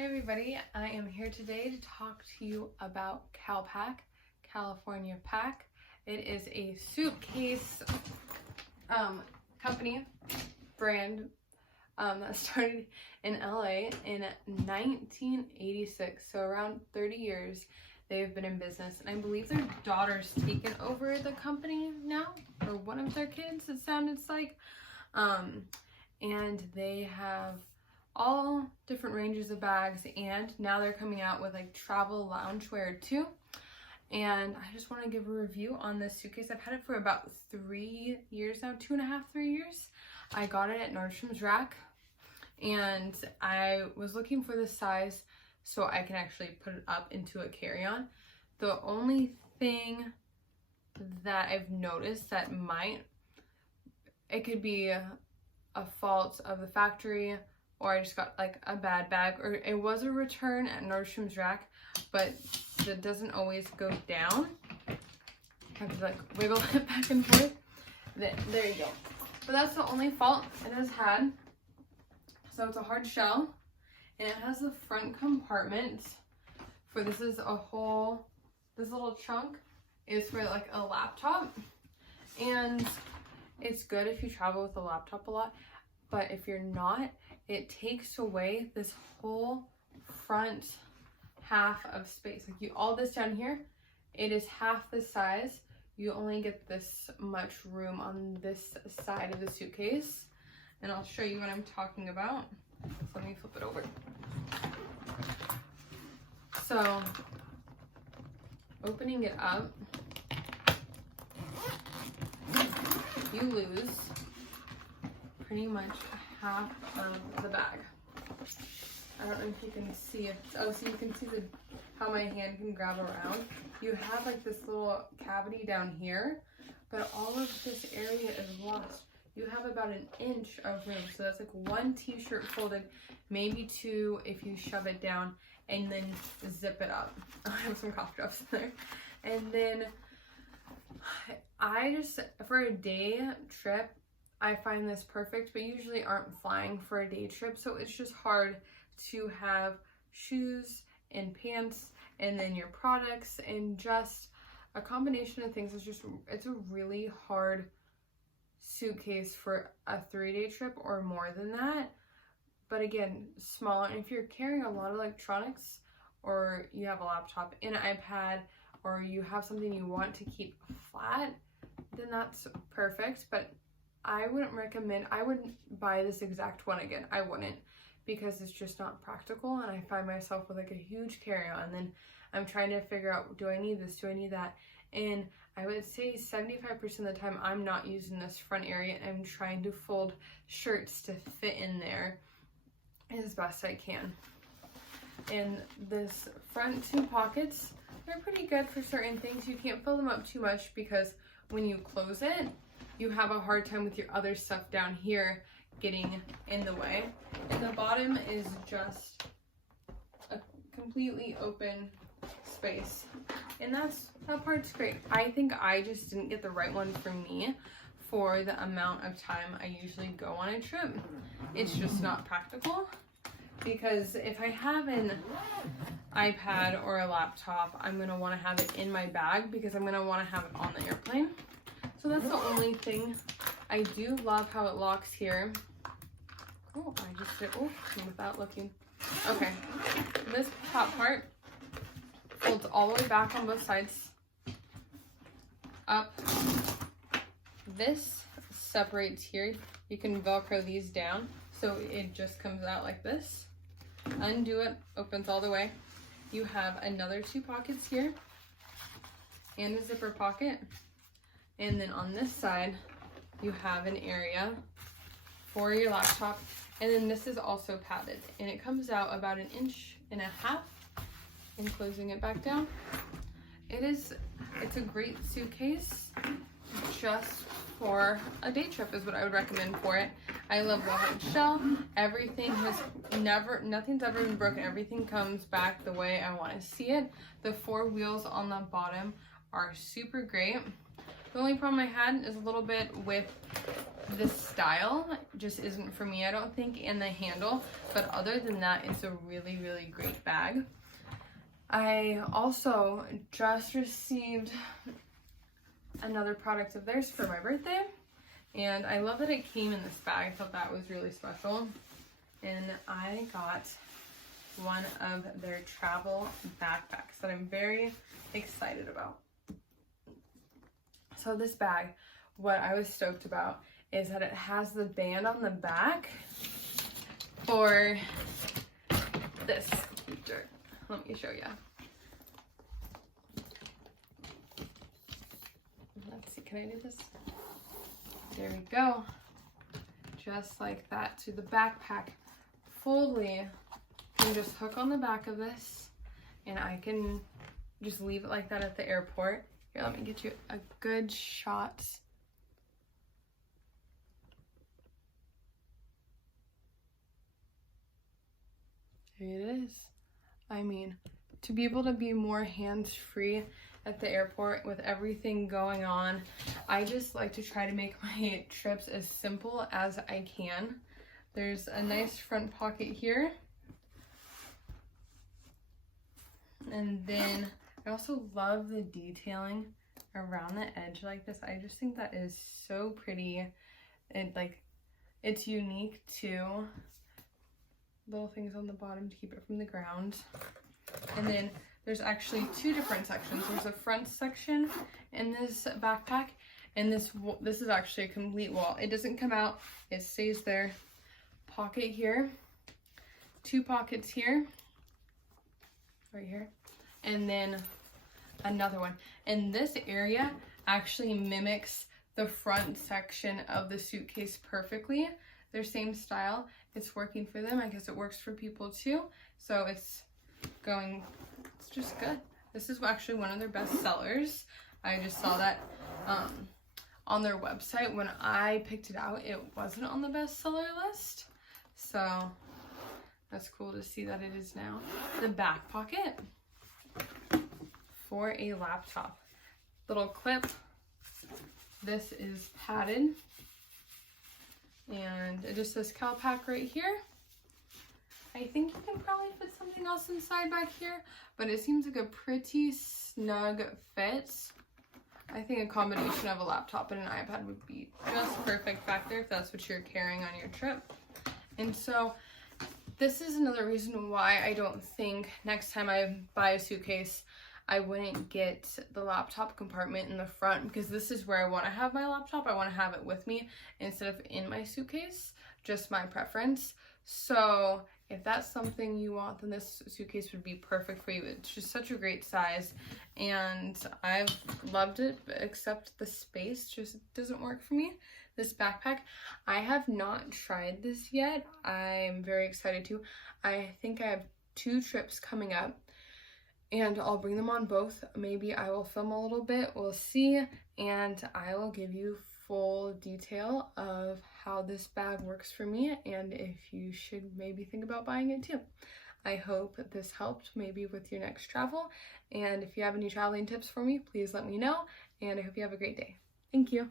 Hi everybody, I am here today to talk to you about CALPAK, California Pack. It is a suitcase company, brand that started in LA in 1986, so around 30 years they've been in business, and I believe their daughter's taken over the company now, or one of their kids, it sounded like, and they have all different ranges of bags, and now they're coming out with like travel loungewear too. And I just want to give a review on this suitcase. I've had it for about 3 years now, 2.5, 3 years. I got it at Nordstrom's Rack, and I was looking for the size so I can actually put it up into a carry-on. The only thing that I've noticed that it could be a fault of the factory, or I just got like a bad bag, or it was a return at Nordstrom's Rack, but it doesn't always go down. I have to like wiggle it back and forth. There you go. But that's the only fault it has had. So it's a hard shell, and it has the front compartment for this little trunk is for like a laptop, and it's good if you travel with a laptop a lot, but if you're not, it takes away this whole front half of space. Like all this down here, it is half the size. You only get this much room on this side of the suitcase, and I'll show you what I'm talking about. So let me flip it over. So opening it up, you lose pretty much half of the bag. I don't know if you can see it. Oh, so you can see how my hand can grab around. You have like this little cavity down here, but all of this area is lost. You have about 1 inch of room, so that's like 1 t-shirt folded, maybe 2 if you shove it down and then zip it up. I have some cough drops in there. And then for a day trip, I find this perfect, but usually aren't flying for a day trip, so it's just hard to have shoes and pants and then your products, and just a combination of things. It's a really hard suitcase for a 3-day trip or more than that. But again, small, and if you're carrying a lot of electronics, or you have a laptop and an iPad, or you have something you want to keep flat, then that's perfect. But I wouldn't buy this exact one again. I wouldn't, because it's just not practical, and I find myself with like a huge carry-on, and then I'm trying to figure out, do I need this, do I need that? And I would say 75% of the time I'm not using this front area, and I'm trying to fold shirts to fit in there as best I can. And this front 2 pockets, they're pretty good for certain things. You can't fill them up too much, because when you close it, you have a hard time with your other stuff down here getting in the way. And the bottom is just a completely open space. And that part's great. I think I just didn't get the right one for me for the amount of time I usually go on a trip. It's just not practical, because if I have an iPad or a laptop, I'm gonna wanna have it in my bag, because I'm gonna wanna have it on the airplane. So that's the only thing. I do love how it locks here. Oh, I just did, without looking. Okay, this top part folds all the way back on both sides. Up. This separates here. You can Velcro these down, so it just comes out like this. Undo it, opens all the way. You have another 2 pockets here, and a zipper pocket. And then on this side, you have an area for your laptop. And then this is also padded, and it comes out about 1.5 inches. And closing it back down. It's a great suitcase just for a day trip is what I would recommend for it. I love the hard shell. Nothing's ever been broken. Everything comes back the way I want to see it. The 4 wheels on the bottom are super great. The only problem I had is a little bit with this style. It just isn't for me, I don't think, and the handle. But other than that, it's a really, really great bag. I also just received another product of theirs for my birthday. And I love that it came in this bag. I thought that was really special. And I got one of their travel backpacks that I'm very excited about. So this bag, what I was stoked about is that it has the band on the back for this feature. Let me show you. Let's see, can I do this? There we go. Just like that. To the backpack fully. You can just hook on the back of this and I can just leave it like that at the airport. Here, let me get you a good shot. There it is. I mean, to be able to be more hands-free at the airport with everything going on, I just like to try to make my trips as simple as I can. There's a nice front pocket here. And then I also love the detailing around the edge like this. I just think that is so pretty. And like, it's unique too. Little things on the bottom to keep it from the ground. And then there's actually two different sections. There's a front section in this backpack, and this is actually a complete wall. It doesn't come out, it stays there. Pocket here, two pockets here, right here, and then another one. And this area actually mimics the front section of the suitcase perfectly. They're same style. It's working for them. I guess it works for people too. So it's just good. This is actually one of their best sellers. I just saw that on their website. When I picked it out, it wasn't on the bestseller list. So that's cool to see that it is now. The back pocket for a laptop. Little clip. This is padded. And it just says CALPAK right here. I think you can probably fit something else inside back here, but it seems like a pretty snug fit. I think a combination of a laptop and an iPad would be just perfect back there if that's what you're carrying on your trip. And so this is another reason why I don't think next time I buy a suitcase, I wouldn't get the laptop compartment in the front, because this is where I want to have my laptop. I want to have it with me instead of in my suitcase, just my preference. So if that's something you want, then this suitcase would be perfect for you. It's just such a great size and I've loved it, except the space just doesn't work for me. This backpack, I have not tried this yet. I'm very excited to. I think I have 2 trips coming up and I'll bring them on both. Maybe I will film a little bit, we'll see, and I will give you full detail of how this bag works for me and if you should maybe think about buying it too. I hope this helped maybe with your next travel, and if you have any traveling tips for me, please let me know, and I hope you have a great day. Thank you.